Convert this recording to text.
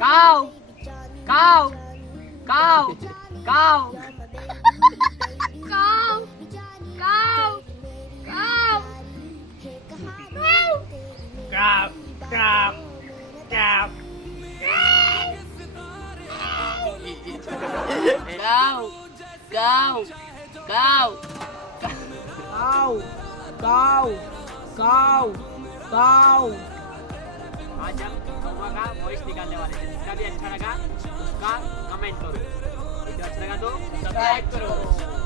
काव काव काव काव काव काव काव Crab, crab, crab. काव काव काव काव काव काव काव। आज हम कौवा का वॉइस निकालने वाले हैं। जिसका भी अच्छा लगा उसका कमेंट करो, वीडियो अच्छा लगा तो सब्सक्राइब करो।